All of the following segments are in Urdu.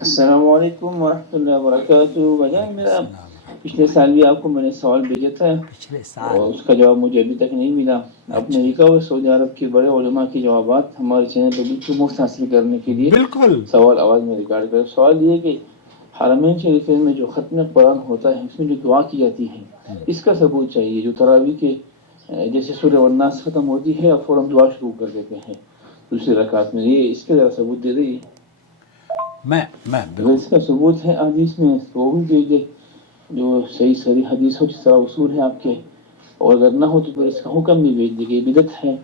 السلام علیکم ورحمۃ اللہ وبرکاتہ. بجائے میرا پچھلے سال بھی آپ کو میں نے سوال بھیجا تھا پچھلے اور سال اس کا جواب مجھے ابھی تک نہیں ملا. آپ نے اچھا لکھا ہوا سعودی عرب کے بڑے علماء کے جوابات ہمارے چینل پہ بالکل مفت حاصل کرنے کے لیے بالکل سوال آواز میں ریکارڈ کریں. سوال یہ ہے کہ حرمین شریفین میں جو ختم قرآن ہوتا ہے اس میں جو دعا کی جاتی ہے اس کا ثبوت چاہیے. جو تراویح کے جیسے سورہ والناس ختم ہوتی ہے اور فوراً دعا شروع کر دیتے ہیں دوسری رکعت میں, یہ اس کے ذرا ثبوت دے دیں. میں اگر بالکل اس کا ثبوت ہے حدیث میں تو وہ بھی بھیج دے جو صحیح صحیح حدیث ہو, جس طرح اصول ہے آپ کے, اور اگر نہ ہو تو پھر اس کا حکم بھی بھیج دے کہ یہ بدعت ہے.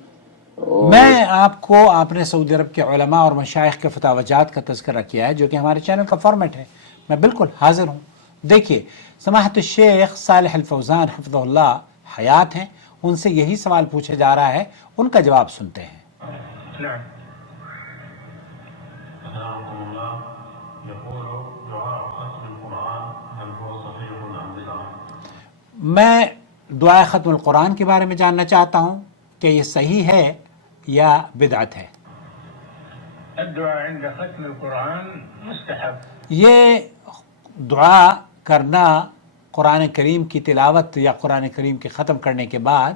اور میں آپ نے سعودی عرب کے علماء اور مشائخ کے فتاوی جات کا تذکرہ کیا ہے جو کہ ہمارے چینل کا فارمیٹ ہے. میں بالکل حاضر ہوں. دیکھیے سماحت الشیخ صالح الفوزان حفظہ اللہ حیات ہیں, ان سے یہی سوال پوچھا جا رہا ہے, ان کا جواب سنتے ہیں. نعم. أكرمكم الله. يقول دعاء ختم القرآن هل هو صحيح أم بدعة؟ میں دعائے ختم القرآن کے بارے میں جاننا چاہتا ہوں کہ یہ صحیح ہے یا بدعت ہے. الدعاء عند ختم القرآن مستحب. یہ دعا کرنا قرآن کریم کی تلاوت یا قرآن کریم کے ختم کرنے کے بعد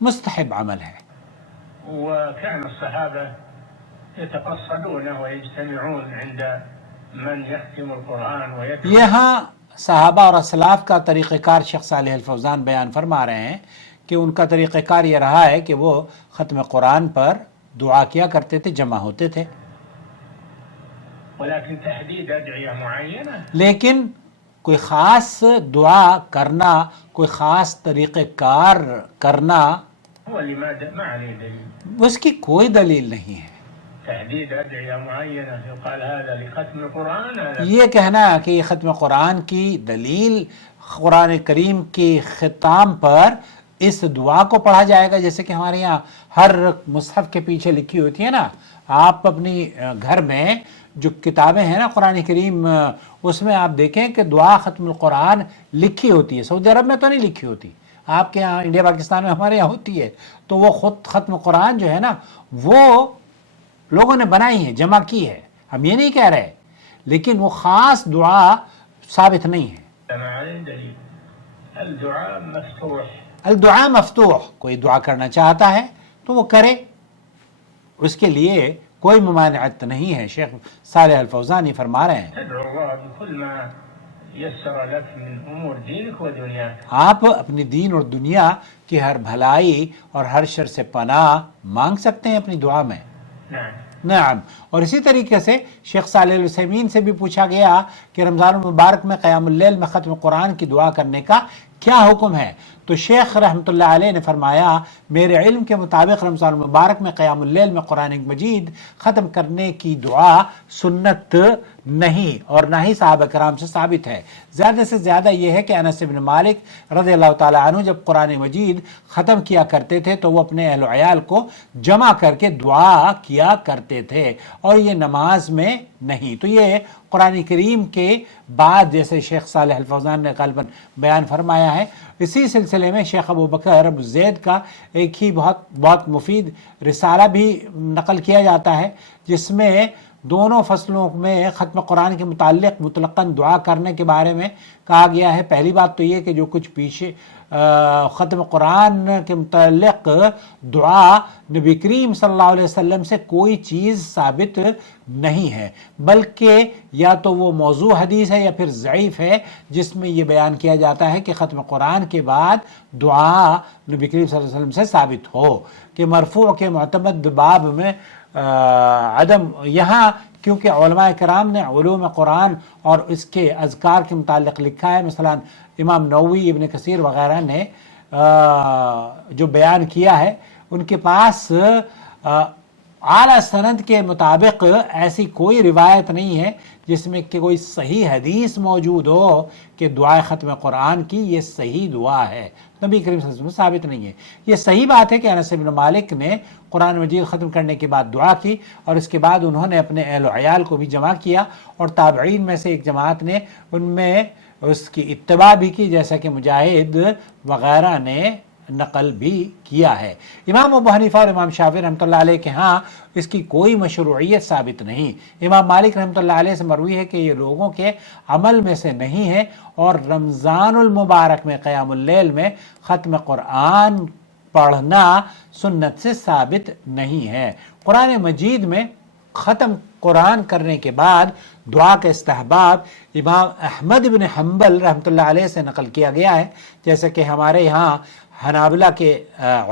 مستحب عمل ہے. وكان الصحابة يتقصدون ويجتمعون عند من يختم القرآن ويدعو. یہاں صحابہ اور اسلاف کا طریقہ کار شیخ صالح الفوزان بیان فرما رہے ہیں کہ ان کا طریقہ کار یہ رہا ہے کہ وہ ختم قرآن پر دعا کیا کرتے تھے, جمع ہوتے تھے. ولكن تحديد أدعية معينة لیکن کوئی خاص دعا کرنا, کوئی خاص طریقہ کار کرنا, هو اللي ما عليه دليل. اس کی کوئی دلیل نہیں ہے. تحديد أدعية معينة يقال هذا لختم القرآن هذا. یہ کہنا کہ یہ ختم قرآن کی دلیل قرآن کریم کے ختام پر اس دعا کو پڑھا جائے گا, جیسے کہ ہمارے یہاں ہر مصحف کے پیچھے لکھی ہوتی ہے نا. آپ اپنی گھر میں جو کتابیں ہیں نا قرآن کریم, اس میں آپ دیکھیں کہ دعا ختم القرآن لکھی ہوتی ہے. سعودی عرب میں تو نہیں لکھی ہوتی, آپ کے یہاں انڈیا پاکستان میں ہمارے یہاں ہوتی ہے. تو وہ خود ختم قرآن جو ہے نا وہ لوگوں نے بنائی ہے, جمع کی ہے, ہم یہ نہیں کہہ رہے, لیکن وہ خاص دعا ثابت نہیں ہے. ما عليه دليل. الدعاء مفتوح. الدعاء مفتوح, کوئی دعا کرنا چاہتا ہے تو وہ کرے, اس کے لیے کوئی ممانعت نہیں ہے. شیخ صالح الفوزانی فرما رہے ہیں تدعو الله بكل ما يسر لك من أمور دينك ودنياك. آپ اپنی دین اور دنیا کی ہر بھلائی اور ہر شر سے پناہ مانگ سکتے ہیں اپنی دعا میں. نعم. نعم. اور اسی طریقے سے شیخ صالح العثیمین سے بھی پوچھا گیا کہ رمضان المبارک میں قیام اللیل میں ختم قرآن کی دعا کرنے کا کیا حکم ہے, تو شیخ رحمۃ اللہ علیہ نے فرمایا میرے علم کے مطابق رمضان المبارک میں قیام اللیل میں قرآن مجید ختم کرنے کی دعا سنت نہیں اور نہ ہی صحابہ کرام سے ثابت ہے. زیادہ سے زیادہ یہ ہے کہ انس بن مالک رضی اللہ تعالیٰ عنہ جب قرآن مجید ختم کیا کرتے تھے تو وہ اپنے اہل و عیال کو جمع کر کے دعا کیا کرتے تھے, اور یہ نماز میں نہیں. تو یہ قرآن کریم کے بعد جیسے شیخ صالح الفوزان نے غالباً بیان فرمایا ہے. اسی سلسلے میں شیخ ابو بکر ابو زید کا ایک ہی بہت مفید رسالہ بھی نقل کیا جاتا ہے, جس میں دونوں فصلوں میں ختم قرآن کے متعلق مطلقاً دعا کرنے کے بارے میں کہا گیا ہے. پہلی بات تو یہ کہ جو کچھ پیچھے ختم قرآن کے متعلق دعا نبی کریم صلی اللہ علیہ وسلم سے کوئی چیز ثابت نہیں ہے, بلکہ یا تو وہ موضوع حدیث ہے یا پھر ضعیف ہے, جس میں یہ بیان کیا جاتا ہے کہ ختم قرآن کے بعد دعا نبی کریم صلی اللہ علیہ وسلم سے ثابت ہو. کہ مرفوع کے معتمد باب میں عدم, یہاں کیونکہ علماء کرام نے علوم قرآن اور اس کے اذکار کے متعلق لکھا ہے, مثلا امام نووی, ابن کثیر وغیرہ نے جو بیان کیا ہے, ان کے پاس اعلیٰ سند کے مطابق ایسی کوئی روایت نہیں ہے جس میں کہ کوئی صحیح حدیث موجود ہو کہ دعائے ختم قرآن کی یہ صحیح دعا ہے. نبی کریم صلی اللہ علیہ وسلم ثابت نہیں ہے. یہ صحیح بات ہے کہ انس بن مالک نے قرآن مجید ختم کرنے کے بعد دعا کی, اور اس کے بعد انہوں نے اپنے اہل و عیال کو بھی جمع کیا, اور تابعین میں سے ایک جماعت نے ان میں اس کی اتباع بھی کی, جیسا کہ مجاہد وغیرہ نے نقل بھی کیا ہے۔ امام ابو حنیفہ اور امام شافعی رحمۃ اللہ علیہ کے ہاں اس کی کوئی مشروعیت ثابت نہیں۔ امام مالک رحمۃ اللہ علیہ سے مروی ہے کہ یہ لوگوں کے عمل میں سے نہیں ہے، اور رمضان المبارک میں قیام اللیل میں ختم قرآن پڑھنا سنت سے ثابت نہیں ہے۔ قرآن مجید میں ختم قرآن کرنے کے بعد دعا کا استحباب امام احمد بن حنبل رحمۃ اللہ علیہ سے نقل کیا گیا ہے، جیسے کہ ہمارے یہاں حنابلہ کے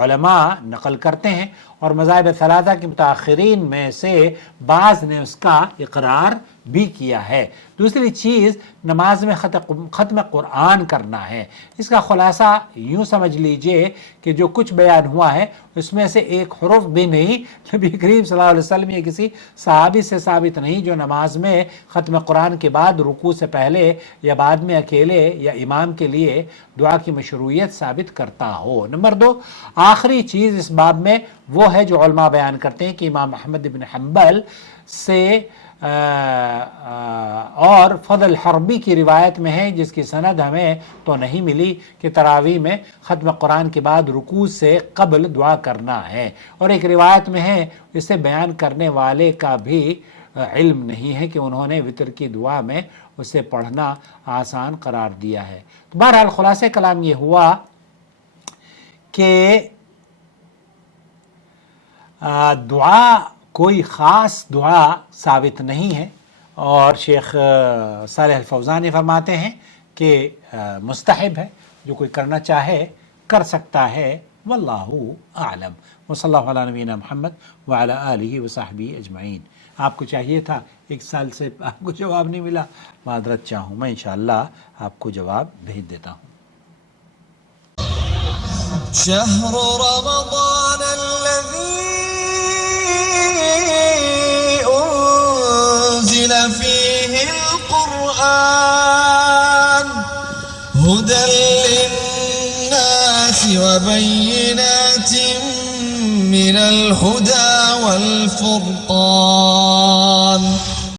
علماء نقل کرتے ہیں، اور مذاہب ثلاثہ کے متاخرین میں سے بعض نے اس کا اقرار بھی کیا ہے۔ دوسری چیز نماز میں ختم قرآن کرنا ہے۔ اس کا خلاصہ یوں سمجھ لیجئے کہ جو کچھ بیان ہوا ہے اس میں سے ایک حرف بھی نہیں نبی کریم صلی اللہ علیہ وسلم یا کسی صحابی سے ثابت نہیں جو نماز میں ختم قرآن کے بعد رکوع سے پہلے یا بعد میں اکیلے یا امام کے لیے دعا کی مشروعیت ثابت کرتا ہو۔ نمبر 2، آخری چیز اس باب میں وہ ہے جو علماء بیان کرتے ہیں کہ امام احمد بن حنبل سے اور فضل حربی کی روایت میں ہے، جس کی سند ہمیں تو نہیں ملی، کہ تراویح میں ختم قرآن کے بعد رکوع سے قبل دعا کرنا ہے، اور ایک روایت میں ہے اسے بیان کرنے والے کا بھی علم نہیں ہے کہ انہوں نے وتر کی دعا میں اسے پڑھنا آسان قرار دیا ہے۔ تو بہرحال خلاصہ کلام یہ ہوا کہ دعا کوئی خاص دعا ثابت نہیں ہے، اور شیخ صالح الفوزان فرماتے ہیں کہ مستحب ہے، جو کوئی کرنا چاہے کر سکتا ہے، واللہ اعلم۔ وصلی اللہ علی نبینا محمد وعلی آلہ وصحبہ اجمعین۔ آپ کو چاہیے تھا، 1 سال سے آپ کو جواب نہیں ملا، معذرت چاہوں، میں انشاءاللہ آپ کو جواب بھیج دیتا ہوں۔ شهر رمضان الذي أنزل فيه القرآن هدى للناس وبينات من الهدى والفرقان